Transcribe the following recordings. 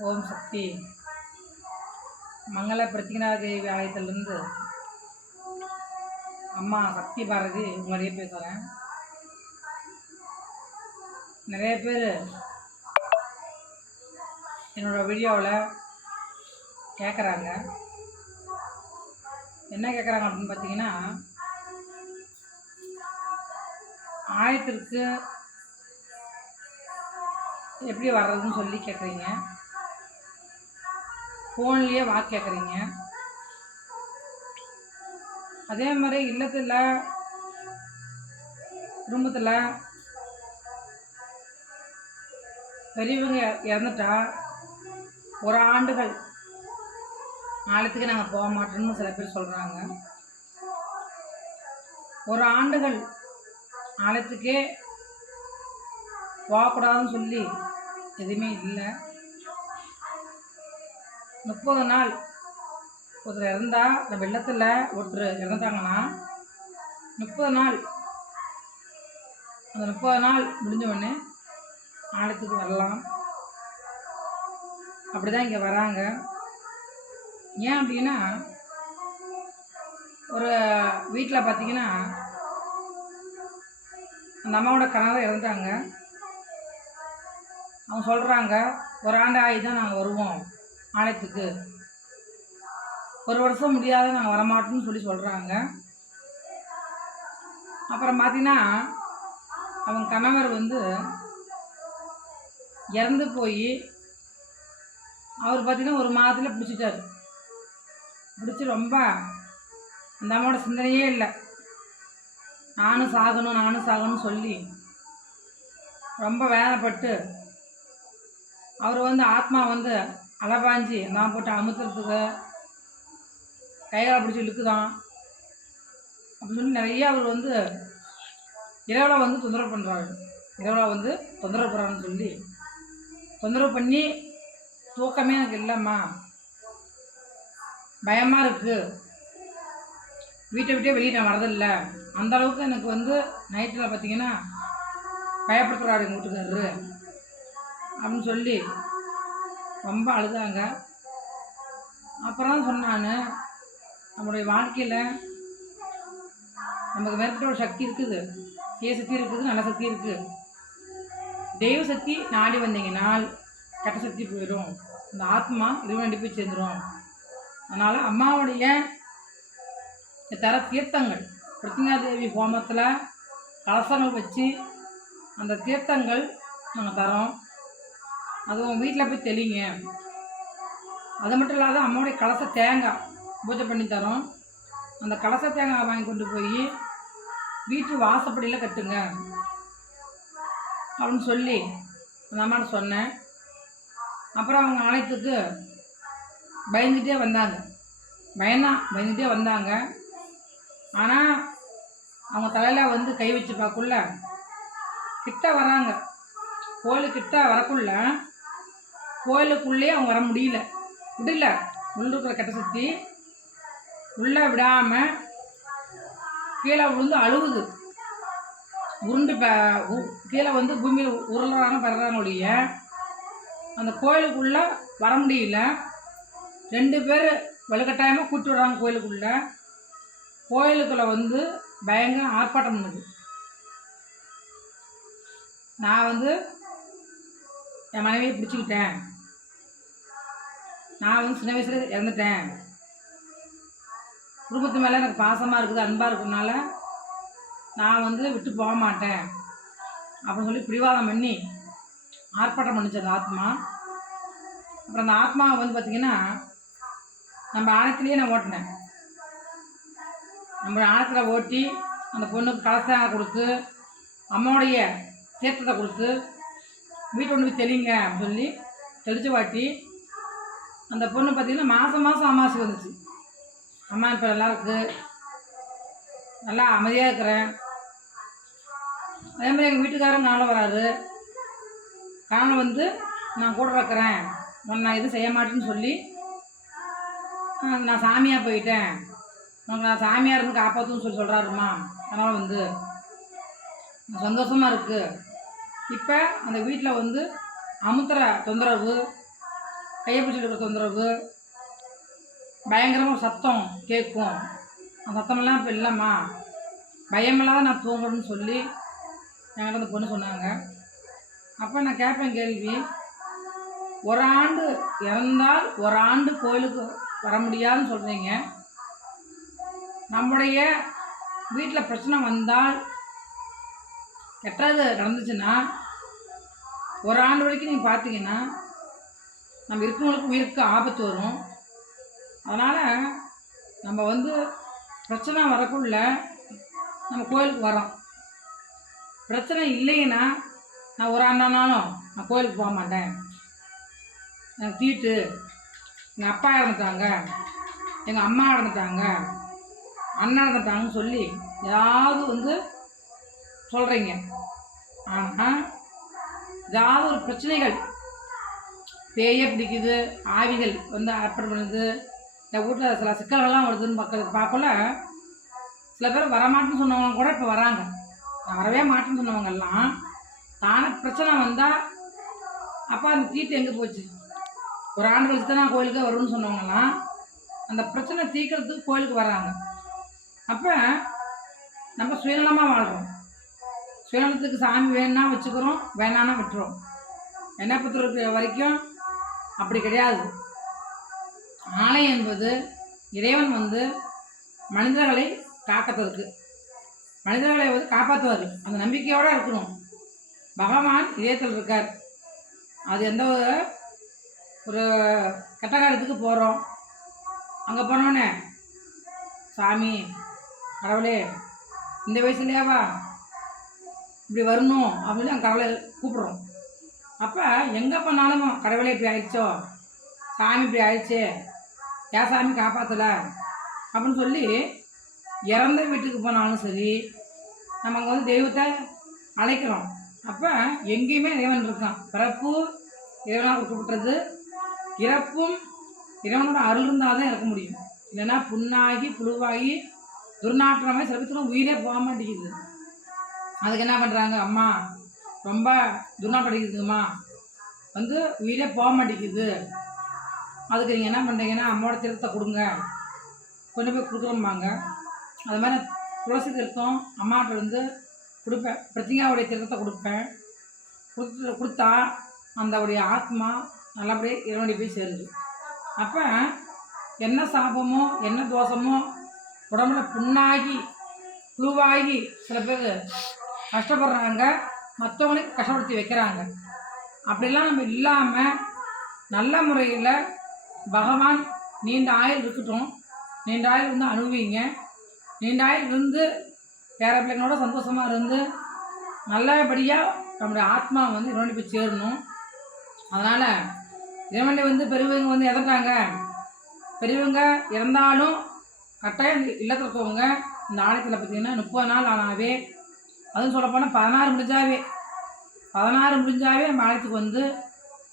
ஓம் சக்தி. மங்கள பிரத்திகனாதேவி ஆலயத்திலிருந்து அம்மா சக்தி பாரதி உங்களுடைய பேசுகிறேன் நிறைய பேர் என்னோடய வீடியோவில் கேட்குறாங்க என்ன கேட்குறாங்க அப்படின்னு பார்த்தீங்கன்னா ஆயத்திற்கு எப்படி வர்றதுன்னு சொல்லி கேட்குறீங்க ஃபோன்லேயே வா கேட்குறீங்க அதே மாதிரி இல்லத்தில் குடும்பத்தில் பெரியவங்க இறந்துட்டா ஒரு ஆண்டுகள் நாளத்துக்கு நாங்கள் போக மாட்டோம்னு சில பேர் சொல்கிறாங்க ஒரு ஆண்டுகள் ஆலயத்துக்கே போகக்கூடாதுன்னு சொல்லி எதுவுமே இல்லை. முப்பது நாள் ஒருத்தர் இறந்தால் இந்த வெள்ளத்தில் ஒருத்தர் இறந்துட்டாங்கன்னா முப்பது நாள் அந்த முப்பது நாள் முடிஞ்ச உடனே ஆலயத்துக்கு வரலாம். அப்படி தான் இங்கே வராங்க. ஏன் அப்படின்னா ஒரு வீட்டில் பார்த்தீங்கன்னா அந்த அம்மாவோட கணவர் இறந்தாங்க அவங்க சொல்கிறாங்க ஒரு ஆண்டு ஆகி தான் நாங்கள் வருவோம் ஆலயத்துக்கு ஒரு வருஷம் முடியாத நாங்கள் வரமாட்டோம்னு சொல்லி சொல்கிறாங்க அப்புறம் பார்த்தீங்கன்னா அவங்க கணவர் வந்து இறந்து போய் அவர் பார்த்தீங்கன்னா ஒரு மாதத்தில் பிடிச்சிட்டாரு. பிடிச்சி ரொம்ப அந்த அம்மாவோட சிந்தனையே இல்லை. நானும் சாகணும் நானும் சாகணும்னு சொல்லி ரொம்ப வேதனைப்பட்டு அவர் வந்து ஆத்மா வந்து அலபாஞ்சி நான் போட்டு அமுத்துறதுக்கு கைகால பிடிச்சி இழுக்குதான். அப்படின்னு சொல்லி நிறைய அவர் வந்து இரவில் வந்து தொந்தரவு பண்ணுறாரு இரவில் வந்து தொந்தரவு பண்ணுறான்னு சொல்லி. தொந்தரவு பண்ணி தூக்கமே எனக்கு இல்லைம்மா. பயமாக இருக்குது வீட்டை விட்டே வெளியே நான் வரதில்லை அந்த அளவுக்கு எனக்கு வந்து நைட்டில் பார்த்தீங்கன்னா பயப்படுத்துகிறாரு எங்கள் வீட்டுக்காரரு. அப்படின்னு சொல்லி ரொம்ப அழுதாங்க. அப்புறம் தான் சொன்னான் நம்முடைய வாழ்க்கையில் நமக்கு மேற்பட்ட ஒரு சக்தி இருக்குது. தீய சக்தி இருக்குது நல்ல சக்தி இருக்குது. தெய்வ சக்தி நாடி வந்தீங்கனால் கெட்ட சக்தி போயிடும். அந்த ஆத்மா இறைவண்டி போய் சேர்ந்துடும் அதனால் அம்மாவுடைய தர தீர்த்தங்கள் பிரத்திங்காதேவி ஹோமத்தில் கலசங்கள் வச்சு அந்த தீர்த்தங்கள் நாங்கள் தரோம். அது உங்கள் வீட்டில் போய் தெளிங்க. அது மட்டும் இல்லாத அம்மாவுடைய கலச தேங்காய் பூஜை பண்ணி தரோம். அந்த கலச தேங்காய் வாங்கி கொண்டு போய் வீட்டு வாசப்படியில் கட்டுங்க அப்படின்னு சொல்லி அந்த அம்மாட்ட சொன்னேன். அப்புறம் அவங்க ஆலயத்துக்கு பயந்துகிட்டே வந்தாங்க. பயந்தான் பயந்துகிட்டே வந்தாங்க. ஆனால் அவங்க தலையில் வந்து கை வச்சு பார்க்குள்ள கிட்ட வராங்க. கோயிலுக்கிட்ட வரக்குள்ள கோயிலுக்குள்ளேயே அவங்க வர முடியல. விடல. உள்ள இருக்கிற கெட்ட சுற்றி உள்ளே விடாமல் கீழே விழுந்து அழுகுது. உருண்டு ப உ- கீழே வந்து பூமியில் உருளுறாங்க பெறாங்க அந்த கோயிலுக்குள்ளே வர முடியல. ரெண்டு பேர் வலுக்கட்டாயமாக கூட்டி விடுறாங்க கோயிலுக்குள்ளே. கோயிலுக்குள்ளே வந்து பயங்கர ஆர்ப்பாட்டம் பண்ணுது. நான் வந்து என் மனைவியை பிடிச்சிக்கிட்டேன். நான் வந்து சின்ன வயசுல இறந்துட்டேன். குடும்பத்து மேலே எனக்கு பாசமாக இருக்குது அன்பாக இருக்கிறதுனால நான் வந்து விட்டு போக மாட்டேன். அப்படின்னு சொல்லி பிடிவாதம் பண்ணி ஆர்ப்பாட்டம் பண்ணிச்சு அந்த ஆத்மா. அப்புறம் அந்த ஆத்மாவை வந்து பார்த்திங்கன்னா நம்ம ஆணத்திலேயே நான் ஓட்டினேன். நம்ம ஆணத்தில் ஓட்டி அந்த பொண்ணுக்கு கலசாங்க கொடுத்து அம்மாவுடைய தீர்த்தத்தை கொடுத்து வீட்டு கொண்டு போய் தெளிங்க அப்படின்னு சொல்லி தெளித்து வாட்டி அந்த பொண்ணு பார்த்திங்கன்னா மாதம் மாதம் அமாவாசை வந்துச்சு. அம்மா இப்போ நல்லா இருக்கு. நல்லா அமைதியாக இருக்கிறேன். அதே மாதிரி எங்கள் வீட்டுக்காரரும் காணல வராது காணல வந்து நான் கூட இருக்கிறேன். நான் எதுவும் செய்ய மாட்டேன்னு சொல்லி நான் சாமியாக போயிட்டேன். உனக்கு நான் சாமியாக இருந்து காப்பாற்றுன்னு சொல்லி சொல்கிறாருமா அதனால் வந்து சந்தோஷமாக இருக்குது இப்போ அந்த வீட்டில் வந்து அமுத்துற தொந்தரவு கையை பிடிச்சிட்டு இருக்கிற தொந்தரவு பயங்கரமாக சத்தம் கேட்கும். அந்த சத்தமெல்லாம் இப்போ இல்லைம்மா. பயமில்லாத நான் தூங்கணும்னு சொல்லி என்கிட்ட அந்த பொண்ணு சொன்னாங்க. அப்போ நான் கேட்பேன் கேள்வி ஒரு ஆண்டு இறந்தால் ஒரு ஆண்டு கோயிலுக்கு வர முடியாதுன்னு சொல்கிறீங்க நம்முடைய வீட்டில் பிரச்சனை வந்தால் கெட்டது நடந்துச்சுன்னா ஒரு ஆண்டு வரைக்கும் நீங்கள் பார்த்தீங்கன்னா நம்ம இருக்கிறவங்களுக்கு உயிருக்கு ஆபத்து வரும். அதனால் நம்ம வந்து பிரச்சனை வரக்குள்ள நம்ம கோயிலுக்கு வரோம் பிரச்சனை இல்லைன்னா நான் ஒரு ஆண்டானாலும் நான் கோயிலுக்கு போக மாட்டேன். எனக்கு தீட்டு எங்கள் அப்பா இறந்துட்டாங்க எங்கள் அம்மா இறந்துட்டாங்க அண்ணன் இறந்துட்டாங்கன்னு சொல்லி ஏதாவது வந்து சொல்கிறீங்க ஆனால் ஏதாவது ஒரு பிரச்சனைகள் பேயே பிடிக்குது ஆவிகள் வந்து ஏற்பாடு பண்ணுது. இந்த வீட்டில் சில சிக்கல்கள்லாம் வருதுன்னு மக்களுக்கு பார்க்கல சில பேர் வரமாட்டேன்னு சொன்னவங்க கூட இப்போ வராங்க. நான் வரவே மாட்டேன்னு சொன்னவங்கெல்லாம் தானே பிரச்சனை வந்தால் அப்போ அந்த தீட்டு எங்கே போச்சு? ஒரு ஆண்டு கழிச்சு தான் நான் கோயிலுக்கு வரும்னு சொன்னவங்கலாம் அந்த பிரச்சனை தீக்கிறதுக்கு கோயிலுக்கு வராங்க. அப்போ நம்ம சுயநலமாக வாழ்கிறோம் சுயநலத்துக்கு சாமி வேணும்னா வச்சுக்கிறோம் வேணான்னா விட்டுறோம். என்ன பொறுத்த வரைக்கும் அப்படி கிடையாது. ஆலை என்பது இறைவன் வந்து மனிதர்களை காக்கத்தருக்கு மனிதர்களை வந்து காப்பாற்றுவார் அந்த நம்பிக்கையோடு இருக்கணும். பகவான் இதயத்தில் இருக்கார். அது எந்த ஒரு ஒரு கெட்ட காலத்துக்கு போகிறோம் அங்கே போனோடனே சாமி கடவுளே இந்த வயசுலையாவா? இப்படி வரணும். அப்படின்னு நாங்கள் கடவுளை கூப்பிட்றோம். அப்போ எங்கே போனாலும் கடவுளே இப்படி ஆயிடுச்சோ? சாமி இப்படி ஆயிடுச்சு. ஏன் சாமி காப்பாற்றலை அப்படின்னு சொல்லி இறந்த வீட்டுக்கு போனாலும் சரி நம்ம அங்கே வந்து தெய்வத்தை அழைக்கிறோம். அப்போ எங்கேயுமே இறைவன் இருக்கான். பிறப்பு இறைவனால் கொடுக்கப்பட்டது இறப்பும் இறைவனோட அருள் இருந்தால் தான் இறக்க முடியும். இல்லைன்னா புண்ணாகி புழுவாகி துர்நாற்றமாகி சில பேருக்கு உயிரே போக மாட்டேங்குது. அதுக்கு என்ன பண்ணுறாங்க அம்மா ரொம்ப துர்நாற்றம் அடிக்குதுமா? வந்து உயிரே போக மாட்டேங்குது. அதுக்கு நீங்கள் என்ன பண்ணுறீங்கன்னா அம்மாவோட திருத்தத்தை கொடுங்க. கொண்டு போய் கொடுக்குறோம்பாங்க அது மாதிரி துளசி திருத்தம் அம்மாட்ட வந்து கொடுப்பேன். பிரத்திங்காவுடைய திருத்தத்தை கொடுப்பேன். கொடுத்து கொடுத்தா அந்தவுடைய ஆத்மா நல்லபடியாக இறைவனை போய் சேருது. அப்போ என்ன சாபமோ என்ன தோஷமோ உடம்புல புண்ணாகி புழுவாகி சில பேர் கஷ்டப்படுறாங்க. மற்றவங்களுக்கு கஷ்டப்படுத்தி வைக்கிறாங்க. அப்படிலாம் நம்ம இல்லாமல் நல்ல முறையில் பகவான் நீண்ட ஆயுள் இருக்கட்டும். நீண்ட ஆயுள் வந்து அனுபவிங்க. நீண்ட ஆயுள் இருந்து பேர பிள்ளைங்களோட சந்தோஷமாக இருந்து நல்லபடியாக நம்முடைய ஆத்மா வந்து இறைவனை போய் சேரணும். அதனால் இறைவனை வந்து பெரியவங்க வந்து இறந்துட்டாங்க பெரியவங்க இறந்தாலும் கட்டாயம் இந்த இல்லத்தில் இருக்கவங்க இந்த ஆலயத்தில் பார்த்திங்கன்னா முப்பது நாள் ஆனாவே அதுவும் சொல்லப்போனால் பதினாறு முடிஞ்சாவே பதினாறு முடிஞ்சாவே நம்ம வந்து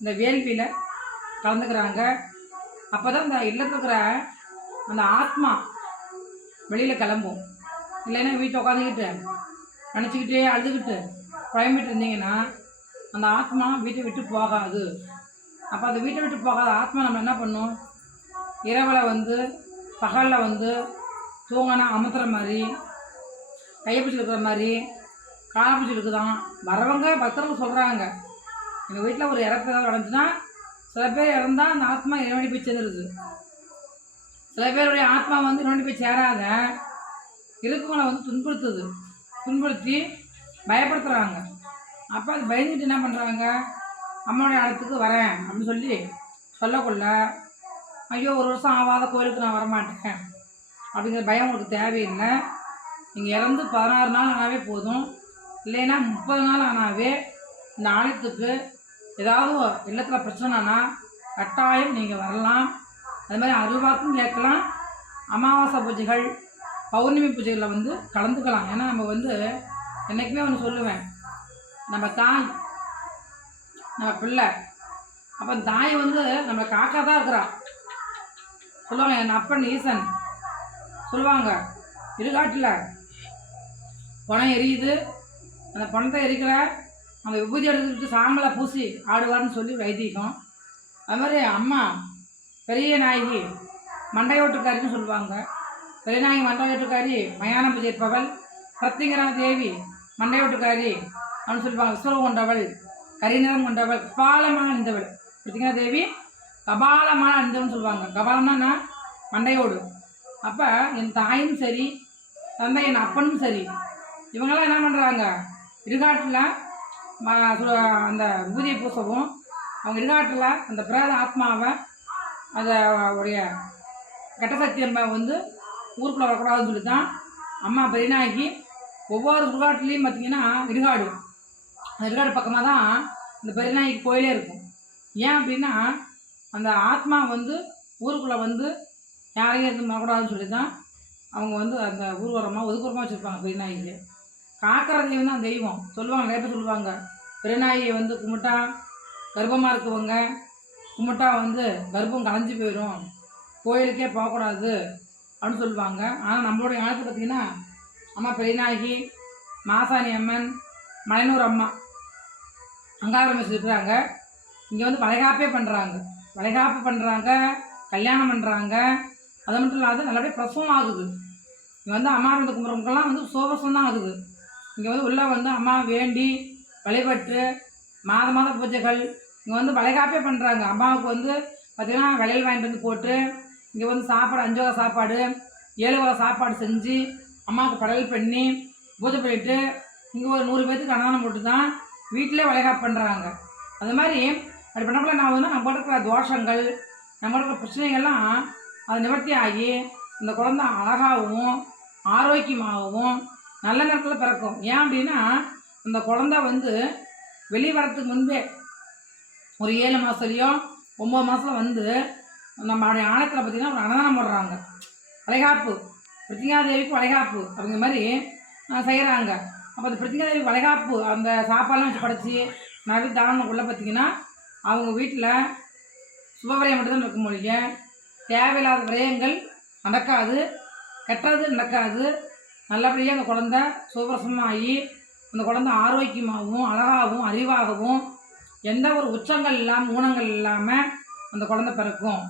இந்த வேள்வியில் கலந்துக்கிறாங்க. அப்போ தான் இந்த இல்லத்தில் இருக்கிற அந்த ஆத்மா வெளியில் கிளம்பும். இல்லைன்னா வீட்டில் உட்காந்துக்கிட்டு நினச்சிக்கிட்டே அழுதுகிட்டு குழம்பிட்டு இருந்தீங்கன்னா அந்த ஆத்மா வீட்டை விட்டு போகாது. அப்போ அந்த வீட்டை விட்டு போகாத ஆத்மா நம்ம என்ன பண்ணும்? இரவில் வந்து பகலில் வந்து தூங்கினா அமுத்துற மாதிரி கையை பிடிச்சிருக்கிற மாதிரி காலை தான் வரவங்க பக்தர்கள் சொல்கிறாங்க எங்கள் வீட்டில் ஒரு இறப்பு ஏதாவது நடந்துச்சுன்னா சில பேர் இறந்தால் அந்த ஆத்மா இறைவனி போய் சேர்ந்துருது சில பேருடைய ஆத்மா வந்து இறைவனி போய் சேராத இருக்கவங்களை வந்து துன்புறுத்துது. துன்புறுத்தி பயப்படுத்துகிறாங்க அப்போ அது பயந்துட்டு என்ன பண்ணுறாங்க அம்மாவுடைய இடத்துக்கு வரேன் அப்படின்னு சொல்லி சொல்லக்குள்ள ஐயோ ஒரு வருஷம் ஆகாத கோயிலுக்கு நான் வரமாட்டேன் அப்படிங்கிற பயம் உங்களுக்கு தேவையில்லை. நீங்கள் இறந்து பதினாறு நாள் ஆனாவே போதும். இல்லைன்னா முப்பது நாள் ஆனாவே இந்த ஆலயத்துக்கு ஏதாவது இல்லத்தில் பிரச்சனைனா கட்டாயம் நீங்கள் வரலாம். அது மாதிரி அருள்வாக்கும் கேட்கலாம். அமாவாசை பூஜைகள் பௌர்ணமி பூஜைகளில் வந்து கலந்துக்கலாம். ஏன்னா நம்ம வந்து என்றைக்குமே ஒன்று சொல்லுவேன். நம்ம தாய் நம்ம பிள்ளை. அப்போ தாய் வந்து நம்ம காக்கா தான் இருக்கிறா. சொல்லுவாங்க என் அப்பன் ஈசன். சொல்லுவாங்க இடுகாட்டில் பணம் எரியுது. அந்த பணத்தை எரிக்கிற அந்த விபூதி எடுத்துக்கிட்டு சாம்பலை பூசி ஆடுவார்னு சொல்லி வைத்தியம் அது மாதிரி அம்மா பெரிய நாயகி மண்டையோட்டுக்காரின்னு சொல்லுவாங்க. பெரிய நாயகி மண்டையோட்டுக்காரி மயானம் பூஜிப்பவள் பிரத்திங்கரா தேவி மண்டையோட்டுக்காரி அப்படின்னு சொல்லுவாங்க. விஸ்வரம் கொண்டவள் கரிநிறம் கொண்டவள் கபாலமான அணிந்தவள். பிரத்திங்கரா தேவி கபாலமான அணிந்தவள்னு சொல்லுவாங்க. கபாலம்னா மண்டையோடு. அப்போ என் தாயும் சரி தந்தை என் அப்பனும் சரி. இவங்கெல்லாம் என்ன பண்ணுறாங்க இருகாட்டில் ம- அந்த விபூதியை பூசவும். அவங்க இருகாட்டில் அந்த பிரேத ஆத்மாவை அதை உடைய கெட்ட சக்தி அம்மா வந்து ஊருக்குள்ளே வரக்கூடாதுன்னு சொல்லி தான் அம்மா பெரியநாயகி ஒவ்வொரு இடுகாட்டுலேயும் பார்த்தீங்கன்னா இருகாடு அந்த இருகாடு பக்கமாக தான் இந்த பெரியநாயகி கோயிலே இருக்கும். ஏன் அப்படின்னா அந்த ஆத்மா வந்து ஊருக்குள்ளே வந்து யாரையும் எதுவும் வரக்கூடாதுன்னு சொல்லி தான் அவங்க வந்து அந்த ஊர்வரமாக ஒதுக்குறமாக வச்சுருப்பாங்க பெரியநாயகிக்கு காக்கிற தெய்வம் தான் தெய்வம். சொல்லுவாங்க நிறைய பேர் சொல்லுவாங்க. பிறநாயை வந்து கும்பிட்டா கர்ப்பமாக இருக்கவங்க. கும்பிட்டா வந்து கர்ப்பம் கலைஞ்சு போயிடும் கோயிலுக்கே போகக்கூடாது அப்படின்னு சொல்லுவாங்க. ஆனால் நம்மளுடைய காலத்தில் பார்த்திங்கன்னா அம்மா பெரியநாயகி மாசாணி அம்மன் மலையனூர் அம்மா அங்காரம் வச்சுருக்குறாங்க இங்கே வந்து வளைகாப்பே பண்ணுறாங்க வளைகாப்பு பண்ணுறாங்க கல்யாணம் பண்ணுறாங்க அது மட்டும் இல்லாத நல்லபடியாக பிரசவம் ஆகுது. இங்கே வந்து அம்மா இருந்த கும்பிட்றவங்களுக்கெல்லாம் வந்து சோபசம் தான் ஆகுது. இங்கே வந்து உள்ளே வந்து அம்மா வேண்டி வழிபட்டு மாத மாத பூஜைகள். இங்கே வந்து வளைகாப்பே பண்ணுறாங்க அம்மாவுக்கு வந்து பார்த்திங்கன்னா விலையில் வாங்கிட்டு வந்து போட்டு இங்கே வந்து சாப்பாடு அஞ்சு வகை சாப்பாடு ஏழு வகை சாப்பாடு செஞ்சு அம்மாவுக்கு படையல் பண்ணி பூஜை பண்ணிட்டு இங்கே ஒரு நூறு பேர்த்துக்கு அன்னதானம் போட்டு தான் வீட்டிலே வளைகாப்பு பண்ணுறாங்க அது மாதிரி அப்படி பண்ணக்குள்ள நான் வந்து நம்ம இருக்கிற தோஷங்கள் நம்ம இருக்கிற பிரச்சனைகள்லாம் அது நிவர்த்தி ஆகி இந்த குழந்தை அழகாகவும் ஆரோக்கியமாகவும் நல்ல நேரத்தில் பிறக்கும். ஏன் அப்படின்னா அந்த குழந்தை வந்து வெளியே வரத்துக்கு முன்பே ஒரு ஏழு மாதத்துலையோ ஒம்பது மாதம் வந்து நம்மளுடைய ஆணத்தில் பார்த்திங்கன்னா ஒரு அன்னதானம் போடுறாங்க. வளைகாப்பு. பிரத்திங்காதேவிக்கு வளைகாப்பு அப்படிங்கிற மாதிரி செய்கிறாங்க அப்போ அந்த பிரத்திங்காதேவி வளைகாப்பு அந்த சாப்பாடெலாம் வச்சு படைச்சி நிறைய தானக்குள்ளே பார்த்திங்கன்னா அவங்க வீட்டில் சுபவிரயம் மட்டும்தான் இருக்க முடியும் தேவையில்லாத விரயங்கள் நடக்காது கெட்டது நடக்காது நல்லபடியாக அந்த குழந்தை சுபரசமாகி அந்த குழந்தை ஆரோக்கியமாகவும் அழகாகவும் அறிவாகவும் எந்த ஒரு உச்சங்கள் இல்லாமல் ஊனங்கள் இல்லாமல் அந்த குழந்தை பிறக்கும்.